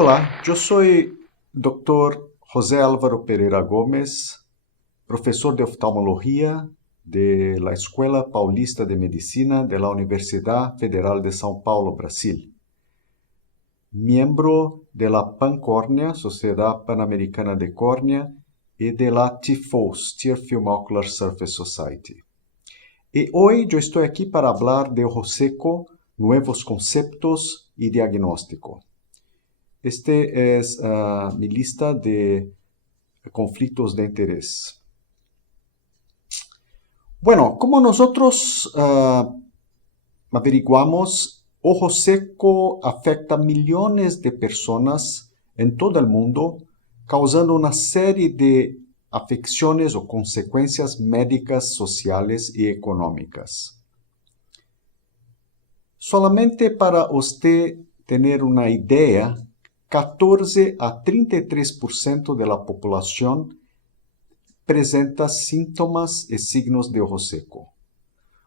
Hola, yo soy doctor José Álvaro Pereira Gómez, profesor de oftalmología de la Escuela Paulista de Medicina de la Universidad Federal de São Paulo, Brasil. Miembro de la PanCórnea, Sociedad Panamericana de Córnea, y de la TIFOS, Tear Film Ocular Surface Society. Y hoy yo estoy aquí para hablar de ojo seco, nuevos conceptos y diagnóstico. Este es mi lista de conflictos de interés. Bueno, como nosotros averiguamos, ojo seco afecta a millones de personas en todo el mundo, causando una serie de afecciones o consecuencias médicas, sociales y económicas. Solamente para usted tener una idea, 14 a 33% de la población presenta síntomas y signos de ojo seco.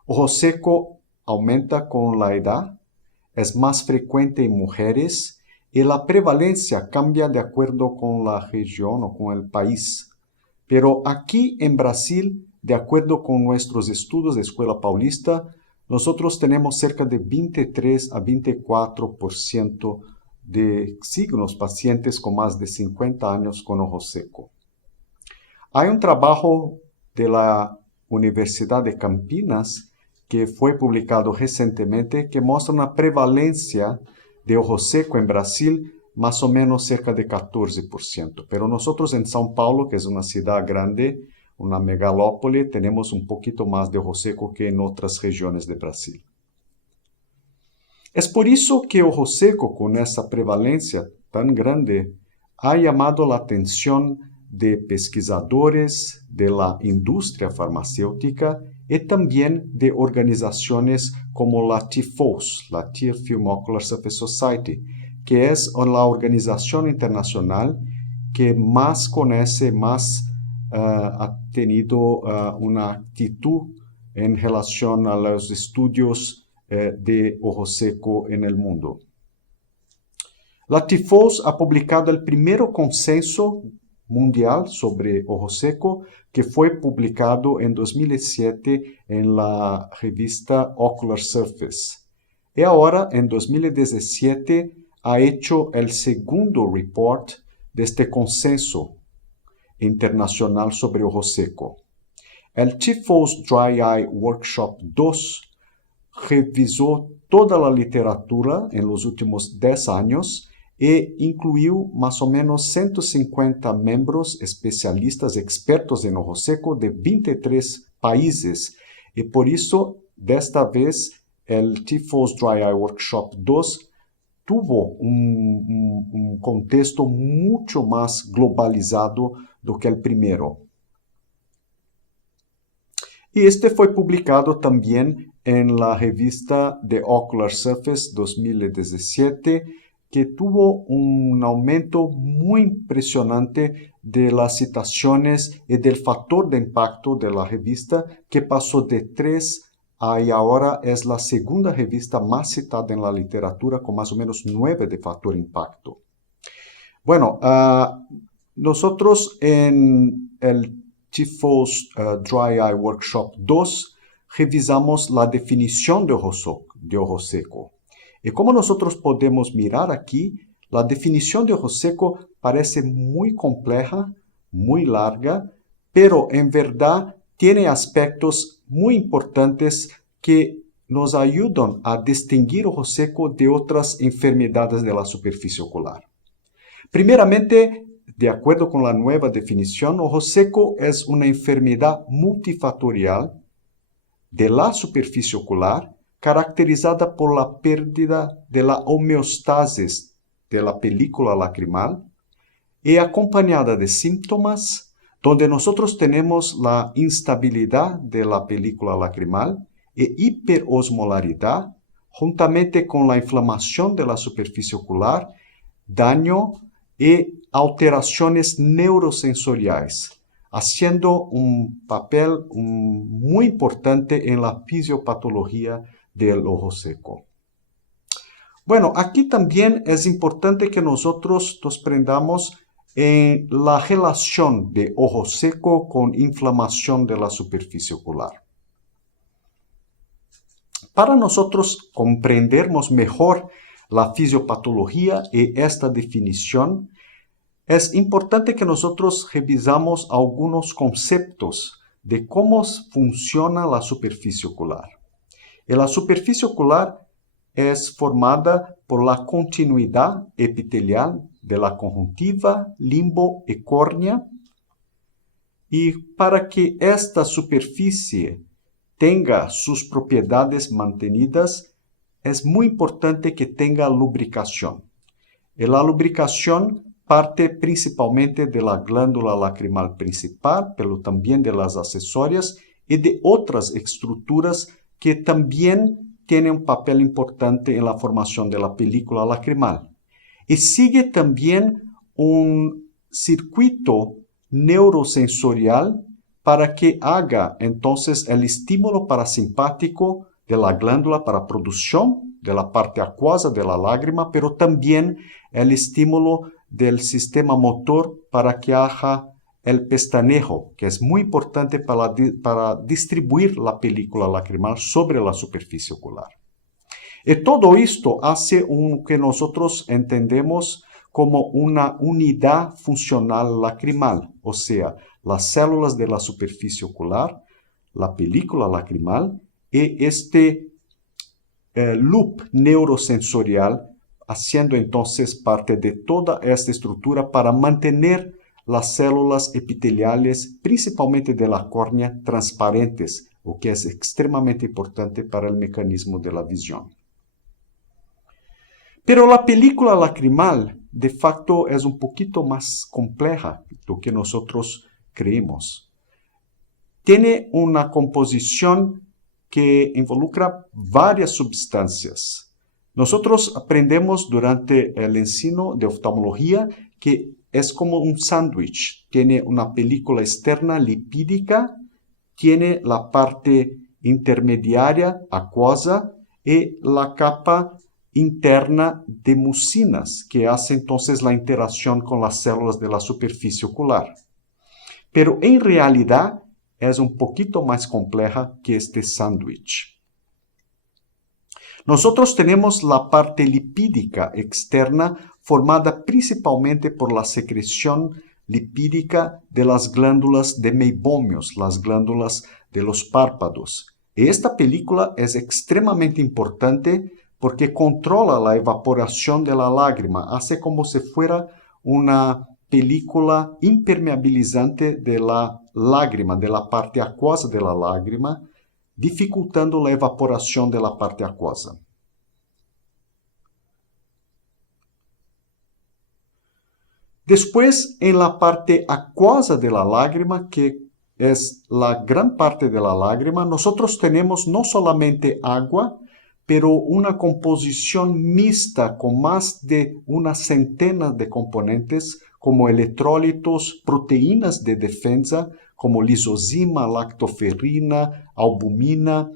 Ojo seco aumenta con la edad, es más frecuente en mujeres y la prevalencia cambia de acuerdo con la región o con el país. Pero aquí en Brasil, de acuerdo con nuestros estudios de Escuela Paulista, nosotros tenemos cerca de 23 a 24% de signos pacientes con más de 50 años con ojo seco. Hay un trabajo de la Universidad de Campinas que fue publicado recientemente que muestra una prevalencia de ojo seco en Brasil más o menos cerca de 14%. Pero nosotros en São Paulo, que es una ciudad grande, una megalópoli, tenemos un poquito más de ojo seco que en otras regiones de Brasil. Es por eso que ojo seco, con esa prevalencia tan grande, ha llamado la atención de pesquisadores de la industria farmacéutica y también de organizaciones como la TIFOS, la Tear Film Ocular Surface Society, que es la organización internacional que más conoce, más ha tenido una actitud en relación a los estudios de ojo seco en el mundo. La TIFOS ha publicado el primer consenso mundial sobre ojo seco que fue publicado en 2007 en la revista Ocular Surface. Y ahora, en 2017, ha hecho el segundo report de este consenso internacional sobre ojo seco. El TIFOS Dry Eye Workshop 2 revisó toda la literatura en los últimos 10 años e incluyó más o menos 150 miembros especialistas expertos en ojo seco de 23 países. Y por eso, de esta vez, el TIFOS Dry Eye Workshop 2 tuvo un contexto mucho más globalizado do que el primero. Y este fue publicado también en la revista de Ocular Surface 2017, que tuvo un aumento muy impresionante de las citaciones y del factor de impacto de la revista, que pasó de 3 y ahora es la segunda revista más citada en la literatura, con más o menos 9 de factor impacto. Bueno, nosotros en el TIFOS Dry Eye Workshop 2 revisamos la definición de ojo seco. Y como nosotros podemos mirar aquí, la definición de ojo seco parece muy compleja, muy larga, pero en verdad tiene aspectos muy importantes que nos ayudan a distinguir ojo seco de otras enfermedades de la superficie ocular. Primeramente, de acuerdo con la nueva definición, ojo seco es una enfermedad multifactorial de la superficie ocular caracterizada por la pérdida de la homeostasis de la película lacrimal y acompañada de síntomas donde nosotros tenemos la instabilidad de la película lacrimal e hiperosmolaridad juntamente con la inflamación de la superficie ocular, daño y alteraciones neurosensoriales, haciendo un papel muy importante en la fisiopatología del ojo seco. Bueno, aquí también es importante que nosotros nos prendamos en la relación de ojo seco con inflamación de la superficie ocular. Para nosotros comprendernos mejor la fisiopatología y esta definición, es importante que nosotros revisamos algunos conceptos de cómo funciona la superficie ocular. Y la superficie ocular es formada por la continuidad epitelial de la conjuntiva, limbo y córnea. Y para que esta superficie tenga sus propiedades mantenidas, es muy importante que tenga lubricación. Y la lubricación parte principalmente de la glándula lacrimal principal, pero también de las accesorias y de otras estructuras que también tienen un papel importante en la formación de la película lacrimal. Y sigue también un circuito neurosensorial para que haga entonces el estímulo parasimpático de la glándula para producción de la parte acuosa de la lágrima, pero también el estímulo del sistema motor para que haga el pestanejo, que es muy importante para distribuir la película lacrimal sobre la superficie ocular. Y todo esto hace que nosotros entendemos como una unidad funcional lacrimal, o sea, las células de la superficie ocular, la película lacrimal y este loop neurosensorial, haciendo entonces parte de toda esta estructura para mantener las células epiteliales, principalmente de la córnea, transparentes, lo que es extremadamente importante para el mecanismo de la visión. Pero la película lacrimal, de facto, es un poquito más compleja de lo que nosotros creemos. Tiene una composición que involucra varias sustancias. Nosotros aprendemos durante el ensino de oftalmología que es como un sándwich. Tiene una película externa lipídica, tiene la parte intermediaria acuosa y la capa interna de mucinas, que hace entonces la interacción con las células de la superficie ocular. Pero en realidad es un poquito más compleja que este sándwich. Nosotros tenemos la parte lipídica externa formada principalmente por la secreción lipídica de las glándulas de meibomios, las glándulas de los párpados. Y esta película es extremadamente importante porque controla la evaporación de la lágrima, hace como si fuera una película impermeabilizante de la lágrima, de la parte acuosa de la lágrima, dificultando la evaporación de la parte acuosa. Después, en la parte acuosa de la lágrima, que es la gran parte de la lágrima, nosotros tenemos no solamente agua, pero una composición mixta con más de una centena de componentes como electrolitos, proteínas de defensa como lisozima, lactoferrina, albumina.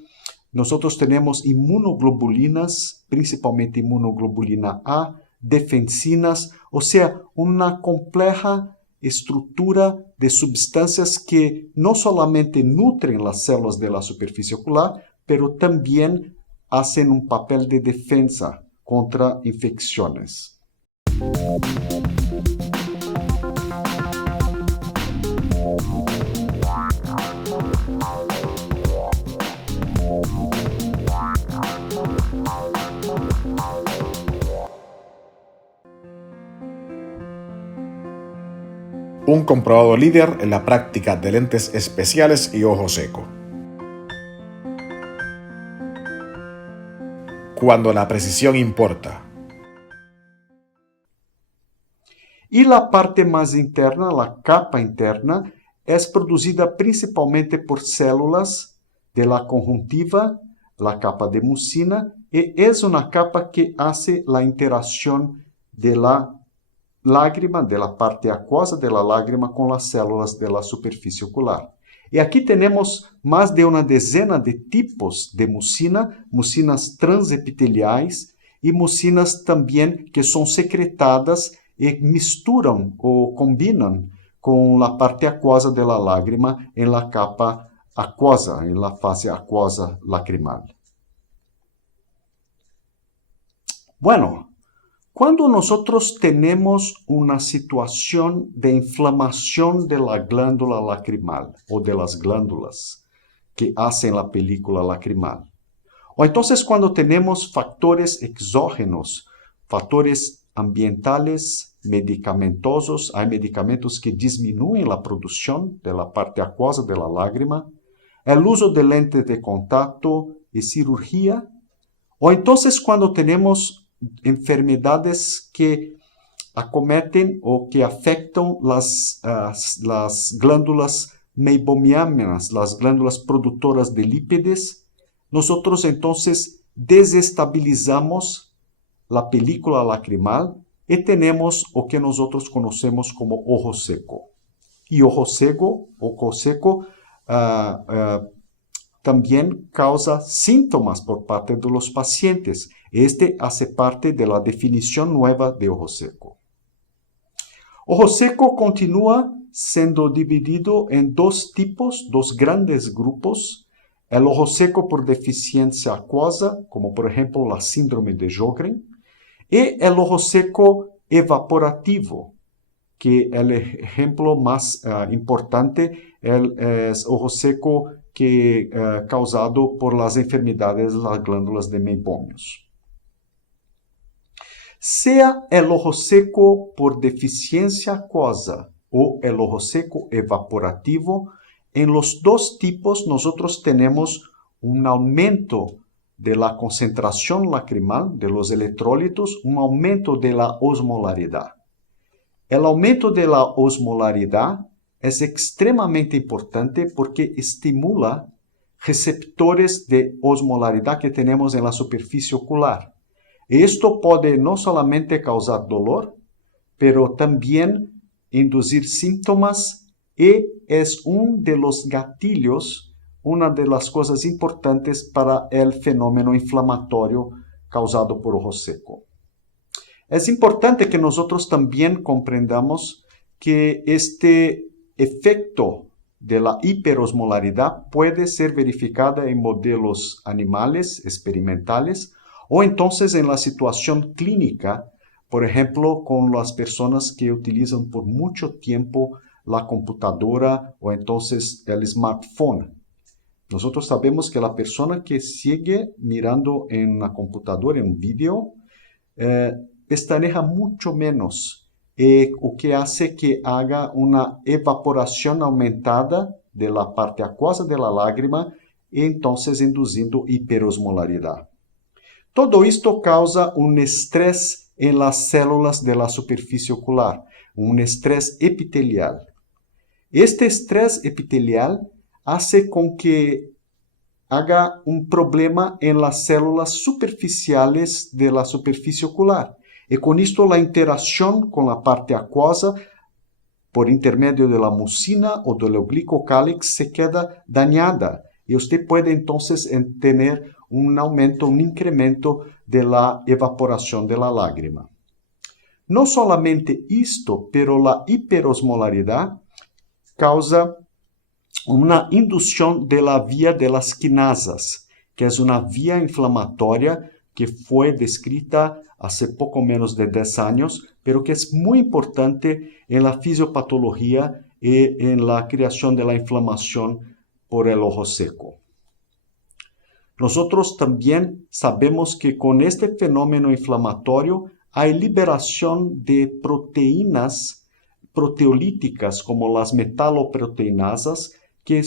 Nosotros tenemos inmunoglobulinas, principalmente inmunoglobulina A, defensinas, o sea, una compleja estructura de sustancias que no solamente nutren las células de la superficie ocular, pero también hacen un papel de defensa contra infecciones. Un comprobado líder en la práctica de lentes especiales y ojo seco. Cuando la precisión importa. Y la parte más interna, la capa interna, es producida principalmente por células de la conjuntiva, la capa de mucina, y es una capa que hace la interacción de la lágrima, de la parte acuosa de la lágrima con las células de la superficie ocular. Y aquí tenemos más de una decena de tipos de mucina, mucinas transepiteliais, y mucinas también que son secretadas y misturan o combinan con la parte acuosa de la lágrima en la capa acuosa, en la fase acuosa lacrimal. Bueno, cuando nosotros tenemos una situación de inflamación de la glándula lacrimal o de las glándulas que hacen la película lacrimal, o entonces cuando tenemos factores exógenos, factores ambientales, medicamentosos, hay medicamentos que disminuyen la producción de la parte acuosa de la lágrima, el uso de lentes de contacto y cirugía, o entonces cuando tenemos enfermedades que acometen o que afectan las glándulas meibomianas, las glándulas productoras de lípidos, nosotros entonces desestabilizamos la película lacrimal y tenemos lo que nosotros conocemos como ojo seco. Y ojo seco también causa síntomas por parte de los pacientes. Este hace parte de la definición nueva de ojo seco. Ojo seco continúa siendo dividido en dos tipos, dos grandes grupos. El ojo seco por deficiencia acuosa, como por ejemplo la síndrome de Sjögren, y el ojo seco evaporativo, que el ejemplo más importante es ojo seco causado por las enfermedades de las glándulas de meibomios. Sea el ojo seco por deficiencia acuosa o el ojo seco evaporativo, en los dos tipos nosotros tenemos un aumento de la concentración lacrimal de los electrolitos, un aumento de la osmolaridad. El aumento de la osmolaridad es extremadamente importante porque estimula receptores de osmolaridad que tenemos en la superficie ocular. Esto puede no solamente causar dolor, pero también inducir síntomas y es uno de los gatillos, una de las cosas importantes para el fenómeno inflamatorio causado por ojo seco. Es importante que nosotros también comprendamos que este efecto de la hiperosmolaridad puede ser verificada en modelos animales experimentales o entonces en la situación clínica, por ejemplo, con las personas que utilizan por mucho tiempo la computadora o entonces el smartphone. Nosotros sabemos que la persona que sigue mirando en la computadora, en un video, pestañea mucho menos, o que hace que haga una evaporación aumentada de la parte acuosa de la lágrima y entonces induciendo hiperosmolaridad. Todo esto causa un estrés en las células de la superficie ocular, un estrés epitelial. Este estrés epitelial hace con que haga un problema en las células superficiales de la superficie ocular. Y con esto la interacción con la parte acuosa por intermedio de la mucina o del glicocálix se queda dañada. Y usted puede entonces tener un aumento, un incremento de la evaporación de la lágrima. No solamente esto, pero la hiperosmolaridad causa una inducción de la vía de las quinasas, que es una vía inflamatoria que fue descrita hace poco menos de 10 años, pero que es muy importante en la fisiopatología y en la creación de la inflamación por el ojo seco. Nosotros también sabemos que con este fenómeno inflamatorio hay liberación de proteínas proteolíticas como las metaloproteinasas que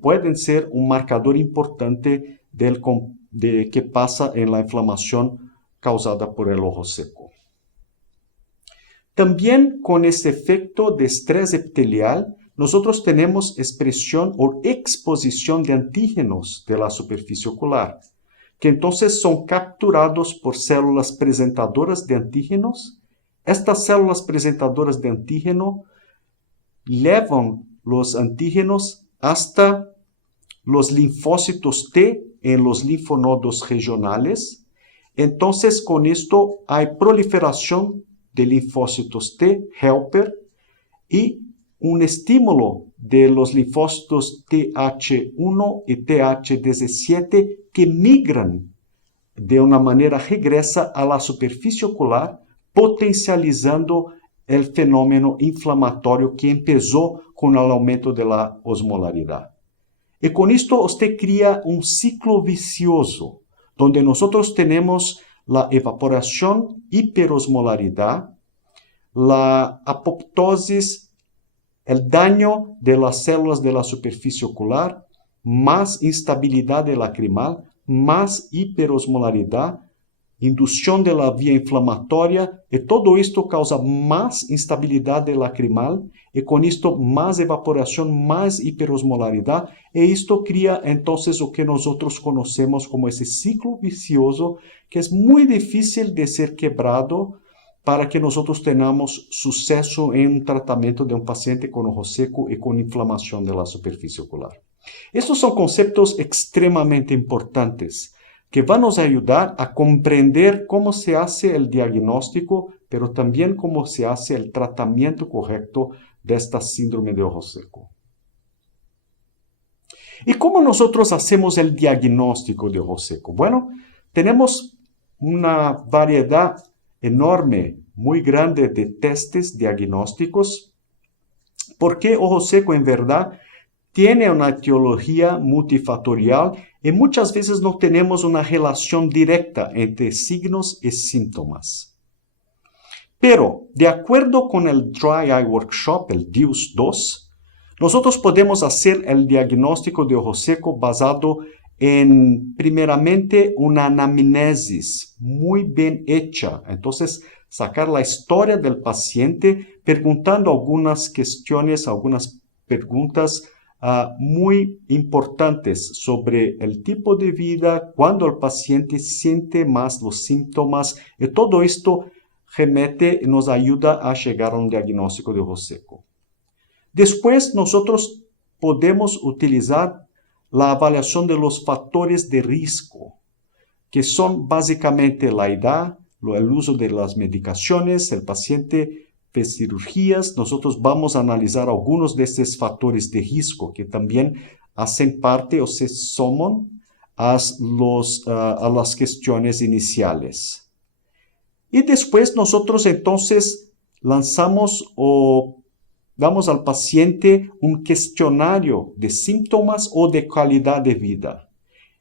pueden ser un marcador importante de qué pasa en la inflamación causada por el ojo seco. También con este efecto de estrés epitelial, nosotros tenemos expresión o exposición de antígenos de la superficie ocular, que entonces son capturados por células presentadoras de antígenos. Estas células presentadoras de antígeno llevan los antígenos hasta los linfocitos T en los linfonodos regionales entonces con esto hay proliferación de linfocitos T, helper, y un estímulo de los linfocitos TH1 y TH17 que migran de una manera regresa a la superficie ocular, potencializando el fenómeno inflamatorio que empezó con el aumento de la osmolaridad. Y con esto usted crea un ciclo vicioso, donde nosotros tenemos la evaporación, hiperosmolaridad, la apoptosis, el daño de las células de la superficie ocular, más instabilidad del lacrimal, más hiperosmolaridad, inducción de la vía inflamatoria, y todo esto causa más instabilidad del lacrimal, y con esto más evaporación, más hiperosmolaridad, y esto crea entonces lo que nosotros conocemos como ese ciclo vicioso, que es muy difícil de ser quebrado para que nosotros tengamos suceso en un tratamiento de un paciente con ojo seco y con inflamación de la superficie ocular. Estos son conceptos extremadamente importantes que van a ayudar a comprender cómo se hace el diagnóstico, pero también cómo se hace el tratamiento correcto de esta síndrome de ojo seco. ¿Y cómo nosotros hacemos el diagnóstico de ojo seco? Bueno, tenemos una variedad enorme, muy grande de testes diagnósticos, porque ojo seco en verdad tiene una etiología multifactorial y muchas veces no tenemos una relación directa entre signos y síntomas. Pero, de acuerdo con el Dry Eye Workshop, el DIUS 2, nosotros podemos hacer el diagnóstico de ojo seco basado en, primeramente, una anamnesis muy bien hecha. Entonces, sacar la historia del paciente preguntando algunas cuestiones, algunas preguntas muy importantes sobre el tipo de vida, cuando el paciente siente más los síntomas, y todo esto remete y nos ayuda a llegar a un diagnóstico de ojo seco. Después nosotros podemos utilizar la evaluación de los factores de riesgo, que son básicamente la edad, el uso de las medicaciones, el paciente de cirugías. Nosotros vamos a analizar algunos de estos factores de riesgo que también hacen parte o se suman a las cuestiones iniciales. Y después nosotros entonces lanzamos o damos al paciente un cuestionario de síntomas o de calidad de vida.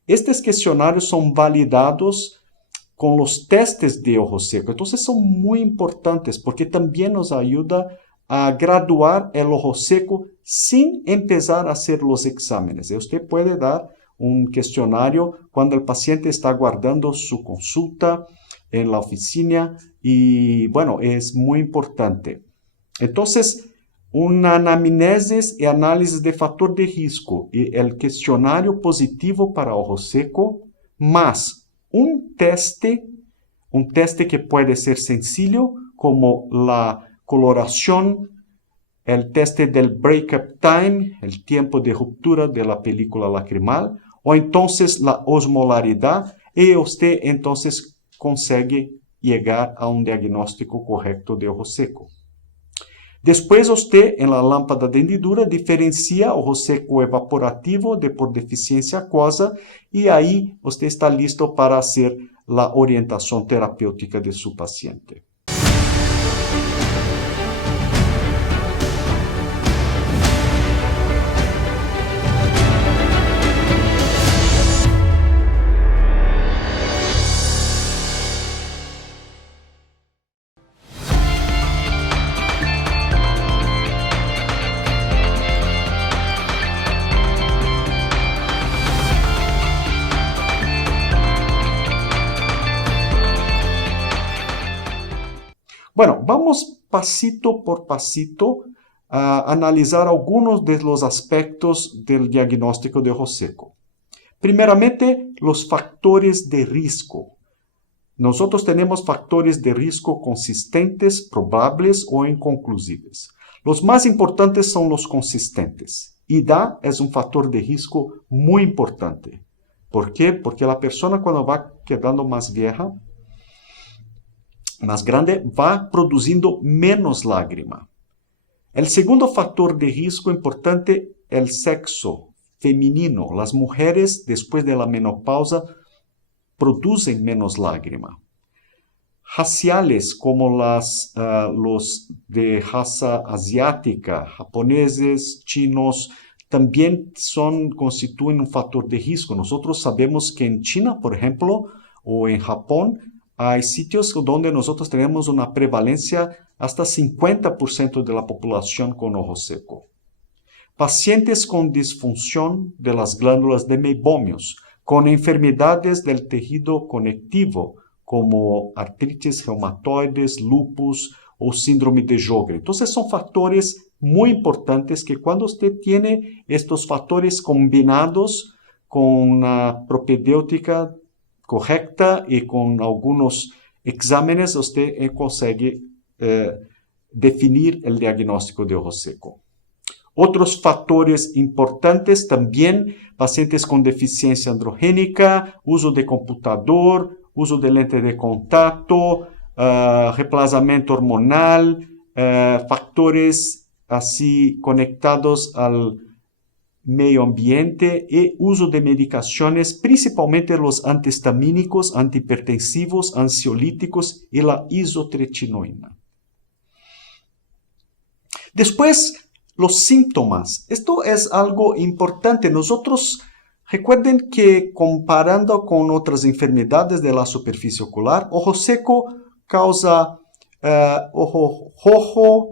Estos cuestionarios son validados con los testes de ojo seco. Entonces son muy importantes porque también nos ayuda a graduar el ojo seco sin empezar a hacer los exámenes. Usted puede dar un cuestionario cuando el paciente está guardando su consulta en la oficina y bueno, es muy importante. Entonces, una anamnesis y análisis de factor de riesgo y el cuestionario positivo para ojo seco, más un teste que puede ser sencillo, como la coloración, el teste del breakup time, el tiempo de ruptura de la película lacrimal, o entonces la osmolaridad, y usted entonces consigue llegar a un diagnóstico correcto de ojo seco. Después usted en la lámpara de hendidura diferencia ojo seco evaporativo de por deficiencia acuosa y ahí usted está listo para hacer la orientación terapéutica de su paciente. Bueno, vamos pasito por pasito a analizar algunos de los aspectos del diagnóstico de ojo seco. Primeramente, los factores de riesgo. Nosotros tenemos factores de riesgo consistentes, probables o inconclusivos. Los más importantes son los consistentes. Edad es un factor de riesgo muy importante. ¿Por qué? Porque la persona cuando va quedando más vieja, más grande, va produciendo menos lágrima. El segundo factor de riesgo importante, el sexo femenino. Las mujeres después de la menopausa producen menos lágrima. Raciales como los de raza asiática, japoneses, chinos, también constituyen un factor de riesgo. Nosotros sabemos que en China, por ejemplo, o en Japón, hay sitios donde nosotros tenemos una prevalencia hasta 50% de la población con ojo seco. Pacientes con disfunción de las glándulas de meibomios, con enfermedades del tejido conectivo, como artritis reumatoides, lupus o síndrome de Sjögren. Entonces son factores muy importantes que cuando usted tiene estos factores combinados con una propedéutica correcta y con algunos exámenes, usted consigue definir el diagnóstico de ojo seco. Otros factores importantes también, pacientes con deficiencia androgénica, uso de computador, uso de lente de contacto, reemplazamiento hormonal, factores así conectados al medio ambiente y uso de medicaciones, principalmente los antihistamínicos, antihipertensivos, ansiolíticos y la isotretinoína. Después, los síntomas. Esto es algo importante. Nosotros, recuerden que comparando con otras enfermedades de la superficie ocular, ojo seco causa ojo rojo,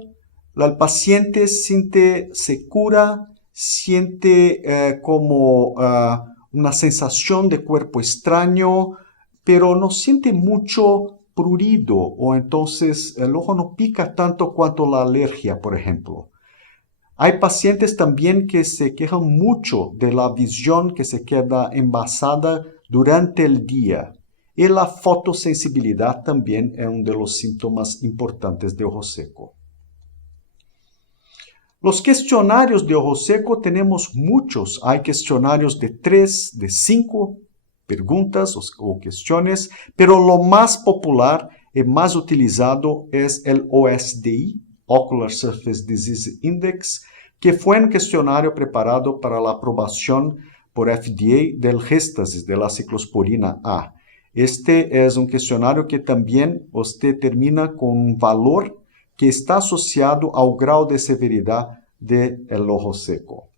el paciente siente secura, siente como una sensación de cuerpo extraño, pero no siente mucho prurido o entonces el ojo no pica tanto cuanto la alergia, por ejemplo. Hay pacientes también que se quejan mucho de la visión que se queda envasada durante el día. Y la fotosensibilidad también es uno de los síntomas importantes de ojo seco. Los cuestionarios de ojo seco tenemos muchos. Hay cuestionarios de 3, de 5 preguntas o cuestiones, pero lo más popular y más utilizado es el OSDI, Ocular Surface Disease Index, que fue un cuestionario preparado para la aprobación por FDA del Restasis, de la ciclosporina A. Este es un cuestionario que también usted termina con un valor que está asociado al grado de severidad del ojo seco.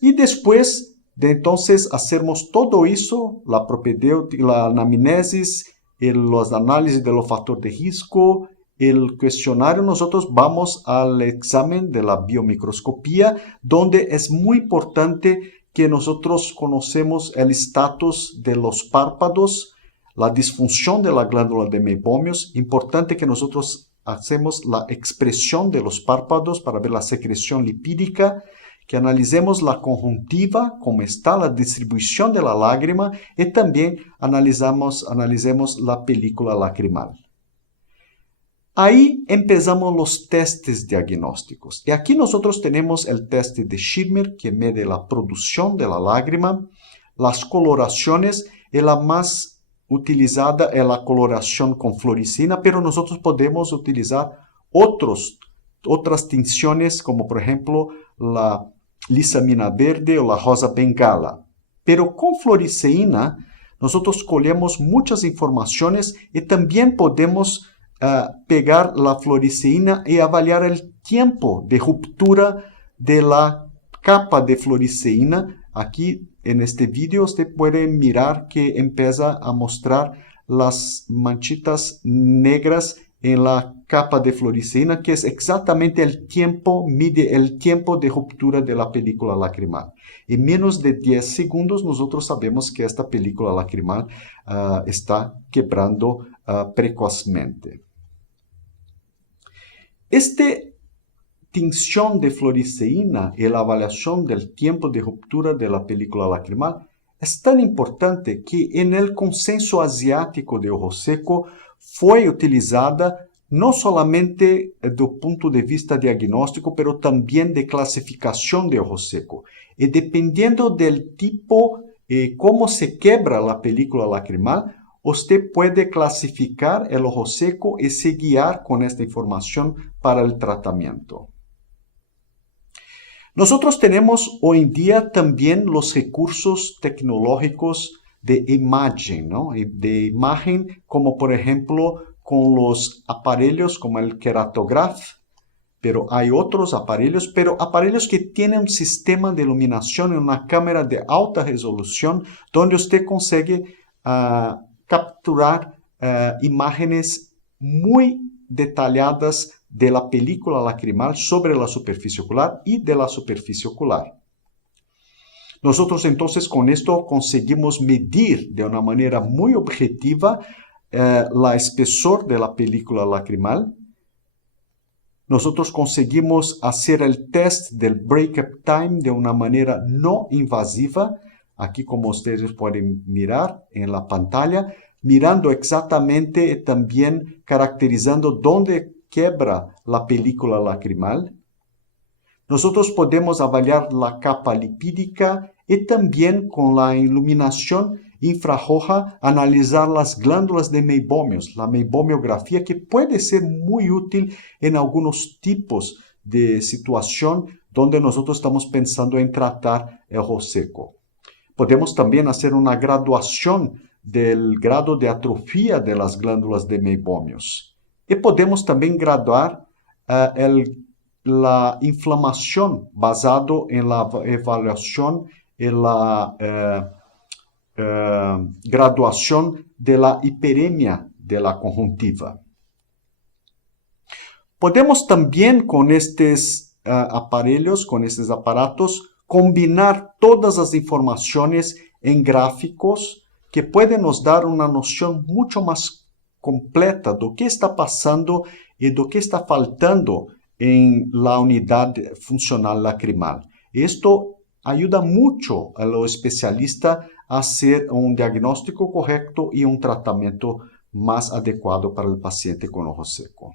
Y después de entonces hacermos todo eso, la propedéutica, la anamnesis, los análisis de los factores de riesgo, el cuestionario, nosotros vamos al examen de la biomicroscopía, donde es muy importante que nosotros conocemos el estatus de los párpados, la disfunción de la glándula de meibomios. Importante que nosotros hacemos la expresión de los párpados para ver la secreción lipídica, que analicemos la conjuntiva, cómo está la distribución de la lágrima, y también analicemos la película lacrimal. Ahí empezamos los testes diagnósticos. Y aquí nosotros tenemos el test de Schirmer, que mide la producción de la lágrima, las coloraciones, y la más utilizada es la coloración con fluoresceína, pero nosotros podemos utilizar otras tinciones, como por ejemplo la lisamina verde o la rosa bengala. Pero con fluoresceína nosotros colhemos muchas informaciones y también podemos pegar la fluoresceína y avaliar el tiempo de ruptura de la capa de fluoresceína. Aquí en este video usted puede mirar que empieza a mostrar las manchitas negras en la capa de fluoresceína, que es exactamente el tiempo, mide el tiempo de ruptura de la película lacrimal. En menos de 10 segundos nosotros sabemos que esta película lacrimal está quebrando precozmente. Esta tinción de fluoresceína y la avaliación del tiempo de ruptura de la película lacrimal es tan importante que en el consenso asiático de ojo seco fue utilizada no solamente do punto de vista diagnóstico, pero también de clasificación de ojo seco. Y dependiendo del tipo, cómo se quebra la película lacrimal, usted puede clasificar el ojo seco y se guiar con esta información para el tratamiento. Nosotros tenemos hoy en día también los recursos tecnológicos de imagen, ¿no? De imagen, como por ejemplo con los aparelhos como el Keratograph, pero hay otros aparelhos, pero aparelhos que tienen un sistema de iluminación en una cámara de alta resolución donde usted consigue capturar imágenes muy detalladas de la película lacrimal sobre la superficie ocular y de la superficie ocular. Nosotros entonces con esto conseguimos medir de una manera muy objetiva la espesor de la película lacrimal. Nosotros conseguimos hacer el test del break-up time de una manera no invasiva, aquí como ustedes pueden mirar en la pantalla, mirando exactamente también caracterizando dónde quebra la película lacrimal. Nosotros podemos avaliar la capa lipídica y también con la iluminación infrarroja analizar las glándulas de meibomios, la meibomiografía que puede ser muy útil en algunos tipos de situación donde nosotros estamos pensando en tratar el ojo seco. Podemos también hacer una graduación del grado de atrofia de las glándulas de meibomios. Y podemos también graduar la inflamación basado en la evaluación y la graduación de la hiperemia de la conjuntiva. Podemos también con estos aparelhos, con estos aparatos, combinar todas las informaciones en gráficos que pueden nos dar una noción mucho más completa de lo que está pasando y de lo que está faltando en la unidad funcional lacrimal. Esto ayuda mucho a los especialistas a hacer un diagnóstico correcto y un tratamiento más adecuado para el paciente con ojo seco.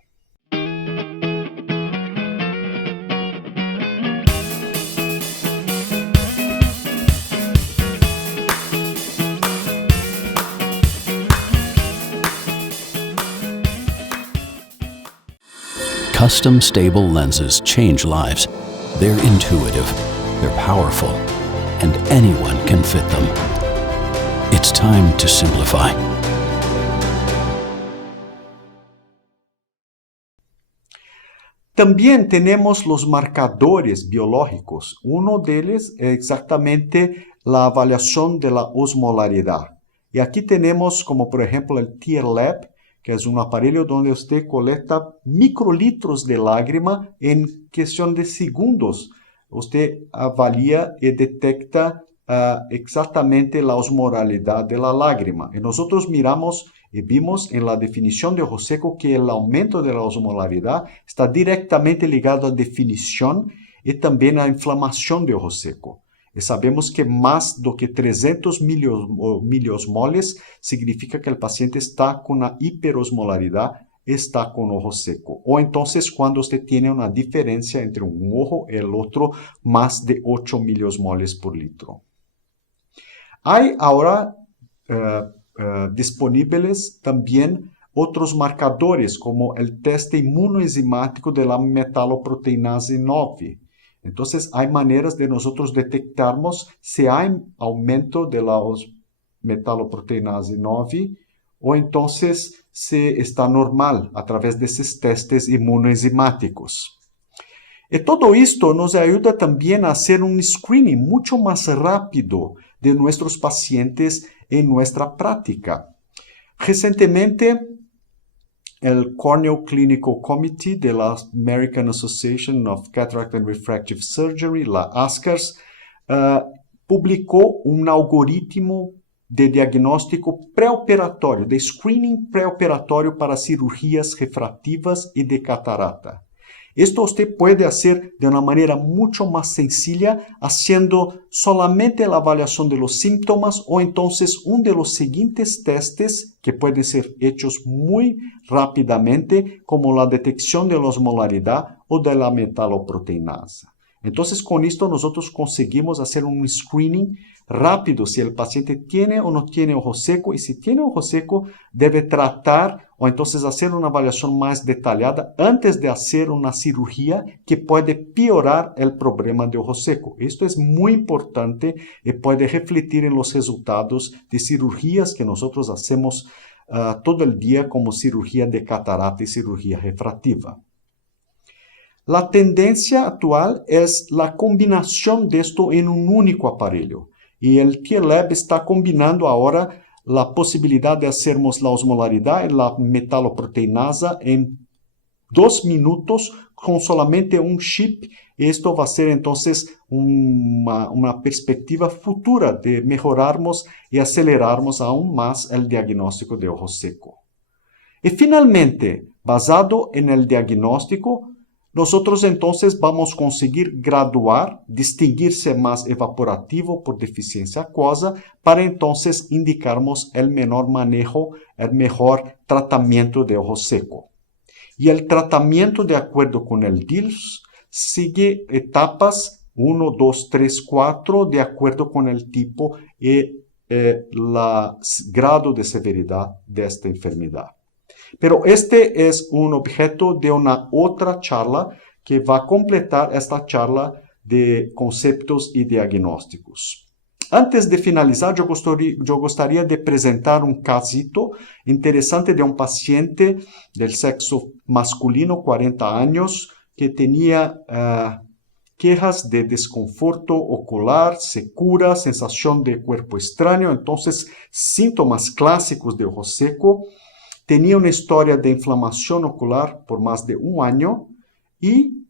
Custom stable lenses change lives. They're intuitive, they're powerful, and anyone can fit them. It's time to simplify. También tenemos los marcadores biológicos. Uno de ellos es exactamente la avaliación de la osmolaridad. Y aquí tenemos como por ejemplo el TearLab, que es un aparelho donde usted colecta microlitros de lágrima en cuestión de segundos. Usted avalía y detecta exactamente la osmolaridad de la lágrima. Y nosotros miramos y vimos en la definición de ojo seco que el aumento de la osmolaridad está directamente ligado a definición y también a inflamación de ojo seco. Y sabemos que más do que 300 miliosmoles significa que el paciente está con una hiperosmolaridad, está con ojo seco. O entonces cuando usted tiene una diferencia entre un ojo y el otro, más de 8 miliosmoles por litro. Hay ahora disponibles también otros marcadores como el test inmunoenzimático de la metaloproteinase 9. Entonces, hay maneras de nosotros detectarmos si hay aumento de la metaloproteinase 9 o entonces si está normal a través de esos testes inmunoenzimáticos. Y todo esto nos ayuda también a hacer un screening mucho más rápido de nuestros pacientes en nuestra práctica. Recientemente, el Cornell Clinical Committee de la American Association of Cataract and Refractive Surgery, la ASCRS, publicó un algoritmo de diagnóstico preoperatorio, de screening preoperatório para cirugías refrativas y de catarata. Esto usted puede hacer de una manera mucho más sencilla, haciendo solamente la evaluación de los síntomas o entonces uno de los siguientes testes que pueden ser hechos muy rápidamente, como la detección de la osmolaridad o de la metaloproteinasa. Entonces, con esto nosotros conseguimos hacer un screening rápido si el paciente tiene o no tiene ojo seco, y si tiene ojo seco debe tratar o entonces hacer una evaluación más detallada antes de hacer una cirugía que puede piorar el problema de ojo seco. Esto es muy importante y puede refletir en los resultados de cirugías que nosotros hacemos todo el día, como cirugía de catarata y cirugía refractiva. La tendencia actual es la combinación de esto en un único aparelho. Y el TLAB está combinando ahora la posibilidad de hacermos la osmolaridad y la metaloproteinasa en 2 minutos con solamente un chip. Esto va a ser entonces una perspectiva futura de mejorarmos y acelerarmos aún más el diagnóstico de ojo seco. Y finalmente, basado en el diagnóstico, nosotros entonces vamos a conseguir graduar, distinguirse más evaporativo por deficiencia acuosa, para entonces indicarnos el menor manejo, el mejor tratamiento de ojo seco. Y el tratamiento, de acuerdo con el DILS, sigue etapas 1, 2, 3, 4, de acuerdo con el tipo y el grado de severidad de esta enfermedad. Pero este es un objeto de una otra charla que va a completar esta charla de conceptos y diagnósticos. Antes de finalizar, yo gustaría de presentar un casito interesante de un paciente del sexo masculino, 40 años, que tenía quejas de desconforto ocular, secura, sensación de cuerpo extraño, entonces síntomas clásicos de ojo seco. Tenía una historia de inflamación ocular por más de 1 año y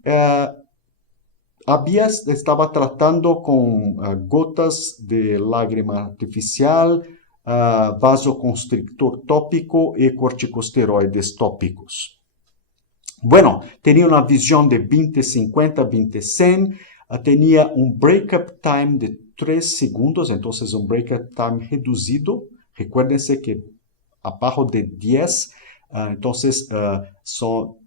estaba tratando con gotas de lágrima artificial, vasoconstrictor tópico y corticosteroides tópicos. Bueno, tenía una visión de 20-50, 20-100, tenía un breakup time de 3 segundos, entonces un breakup time reducido. Recuérdense que abajo de 10, entonces son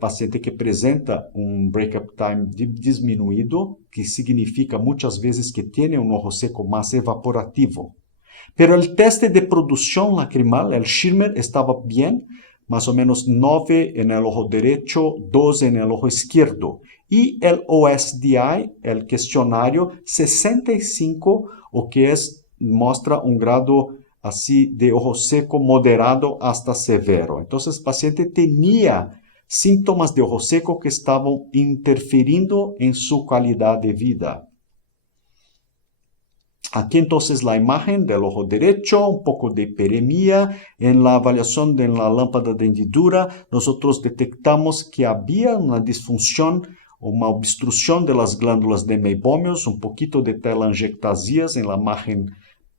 pacientes que presentan un breakup time disminuido, que significa muchas veces que tiene un ojo seco más evaporativo. Pero el test de producción lacrimal, el Schirmer, estaba bien, más o menos 9 en el ojo derecho, 2 en el ojo izquierdo. Y el OSDI, el cuestionario, 65, o que muestra un grado así de ojo seco moderado hasta severo. Entonces el paciente tenía síntomas de ojo seco que estaban interfiriendo en su calidad de vida. Aquí entonces la imagen del ojo derecho, un poco de hiperemia. En la evaluación de la lámpara de hendidura, nosotros detectamos que había una disfunción, una obstrucción de las glándulas de meibomios, un poquito de telangiectasias en la margen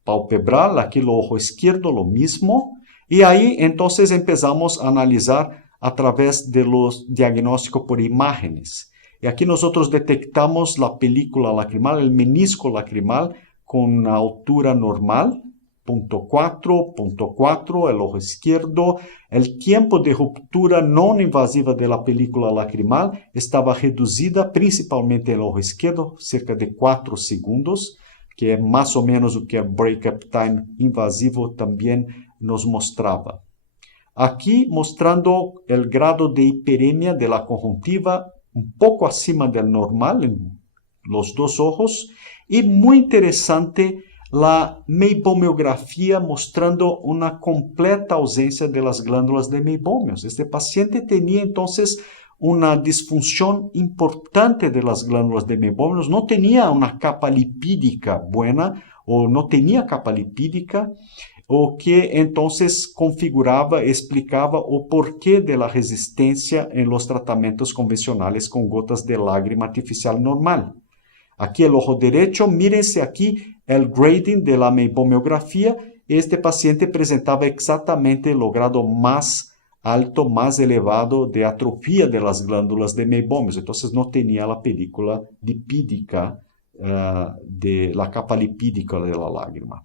palpebral, aquí el ojo izquierdo lo mismo, y ahí entonces empezamos a analizar a través de los diagnósticos por imágenes. Y aquí nosotros detectamos la película lacrimal, el menisco lacrimal con una altura normal, 0.4, el ojo izquierdo. El tiempo de ruptura no invasiva de la película lacrimal estaba reducida, principalmente el ojo izquierdo, cerca de 4 segundos, que es más o menos lo que el breakup time invasivo también nos mostraba. Aquí mostrando el grado de hiperemia de la conjuntiva un poco acima del normal en los 2 ojos, y muy interesante la meibomiografía mostrando una completa ausencia de las glándulas de meibomios. Este paciente tenía entonces una disfunción importante de las glándulas de meibomios, no tenía una capa lipídica buena o no tenía capa lipídica, o que entonces configuraba, explicaba o porqué de la resistencia en los tratamientos convencionales con gotas de lágrima artificial normal. Aquí el ojo derecho, mírense aquí el grading de la meibomiografía. Este paciente presentaba exactamente el grado más alto más elevado de atrofia de las glándulas de Meibomius. Entonces no tenía la película lipídica, de la capa lipídica de la lágrima.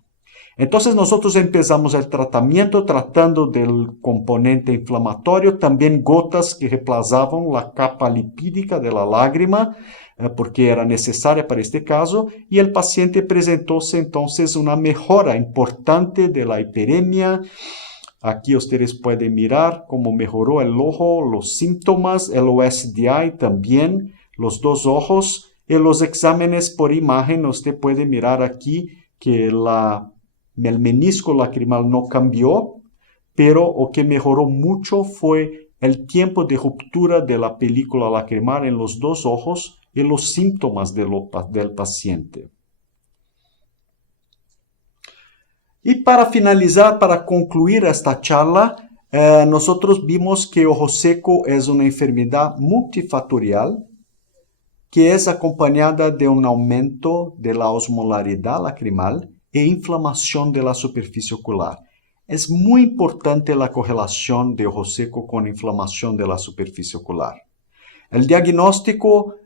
Entonces nosotros empezamos el tratamiento tratando del componente inflamatorio, también gotas que reemplazaban la capa lipídica de la lágrima, porque era necesaria para este caso, y el paciente presentóse entonces una mejora importante de la hiperemia. Aquí ustedes pueden mirar cómo mejoró el ojo, los síntomas, el OSDI también, los dos ojos. En los exámenes por imagen usted puede mirar aquí que el menisco lacrimal no cambió, pero lo que mejoró mucho fue el tiempo de ruptura de la película lacrimal en los dos ojos y los síntomas del paciente. Y para finalizar, para concluir esta charla, nosotros vimos que ojo seco es una enfermedad multifactorial que es acompañada de un aumento de la osmolaridad lacrimal e inflamación de la superficie ocular. Es muy importante la correlación de ojo seco con inflamación de la superficie ocular. El diagnóstico,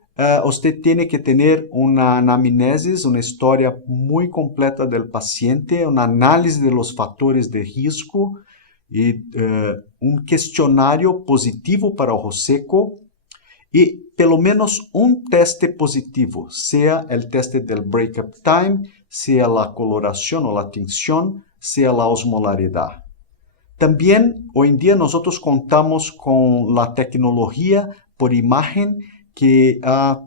usted tiene que tener una anamnesis, una historia muy completa del paciente, un análisis de los factores de riesgo y un cuestionario positivo para ojo seco y pelo menos un teste positivo, sea el teste del breakup time, sea la coloración o la tinción, sea la osmolaridad. También hoy en día nosotros contamos con la tecnología por imagen que ha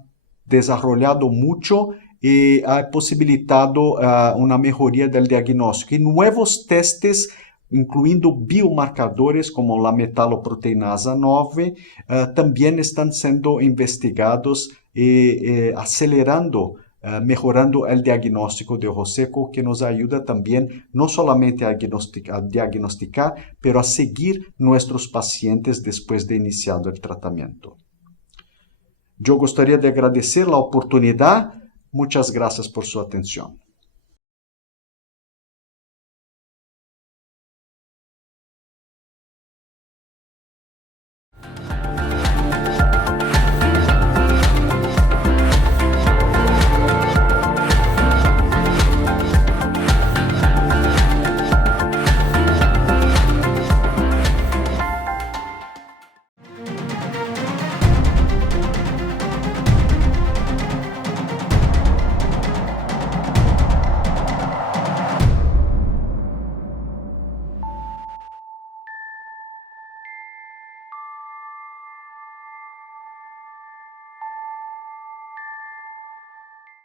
desarrollado mucho y ha posibilitado una mejoría del diagnóstico. Y nuevos testes, incluyendo biomarcadores como la metaloproteinasa 9, también están siendo investigados y acelerando, mejorando el diagnóstico de ojo seco, que nos ayuda también no solamente a diagnosticar, pero a seguir nuestros pacientes después de iniciado el tratamiento. Yo gustaría de agradecer la oportunidad. Muchas gracias por su atención.